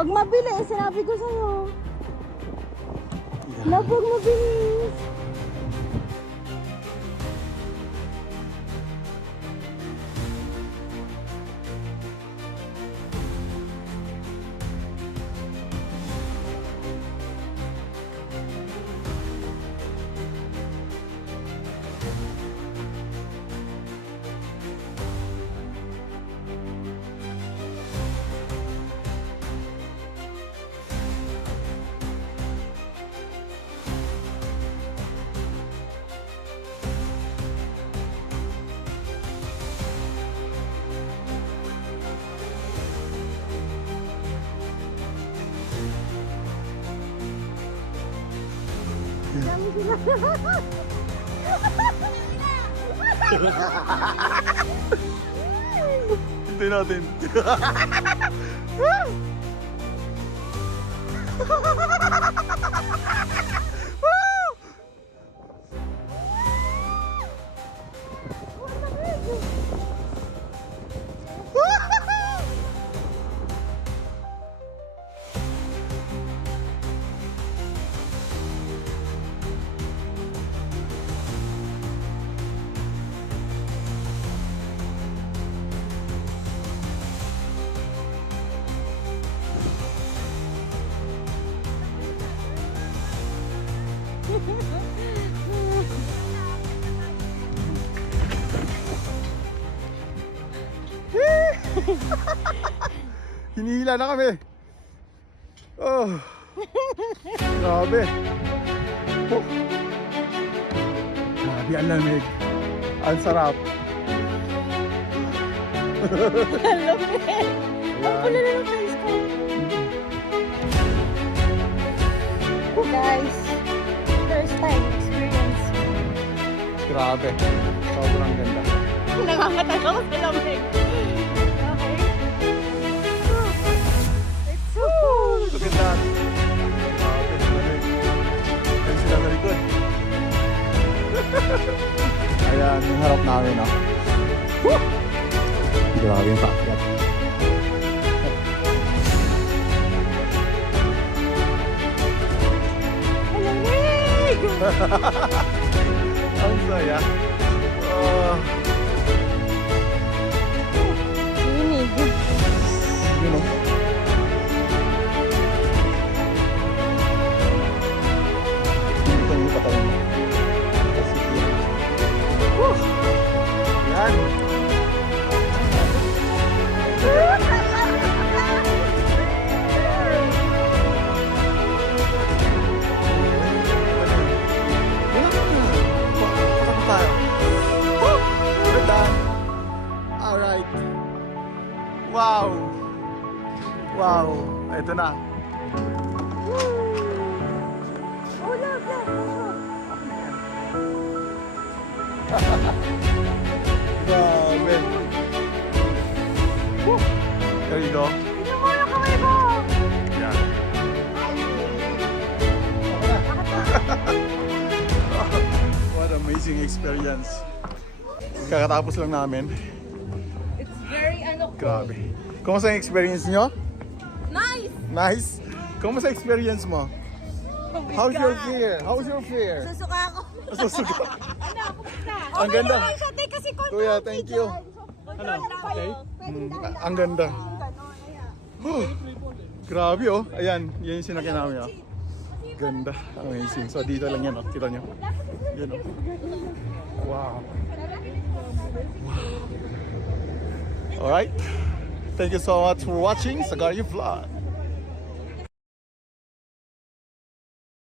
Huwag mabilis, sinabi ko sa'yo. Love, huwag mabilis. Dami sila. Hintay natin. Hinihila na kami. Oh. Grabe. Oh. Grabe, ang lamig. Ang sarap. Alam mo eh. Ang pula na ng face ko. Guys, first time experience. Grabe. Sobrang ganda. Nangangatag ako sa lamig. Okay. It's so cool. Look at that. Grabe, lamig. Ayan sila sa likod. Ayan, yung harap namin, no? Woo! Grabe yung pakyat. Malamig! Ang saya. Oh, Linig. yun, no? Ito yung katawan mo. Kasi yun. Woo! Yan. Pasok tayo. Woo! We're done. Alright. Wow. Wow. Ito na. Oh, love, love. Grabe. Woo! There you go. Tignan mo yung kamay mo. Yeah. What amazing experience. Kakatapos lang namin. It's very ano. Grabe. Kumusta yung experience nyo? Nice! Nice? Kumusta experience mo? How's your fear? How's your fear? Susuka ako. Susuka. Ano, pupunta. Ang ganda. Okay, siya, take kasi control. Kuya, thank you. Ano? Okay. Ang ganda. Huh. Grabe oh. Ayan, yan yung sinakyan namin oh. Ganda. Amazing. So dito lang yan oh. Kita nyo. Yan oh. Wow. Alright. Thank you so much for watching Sagario Vlog.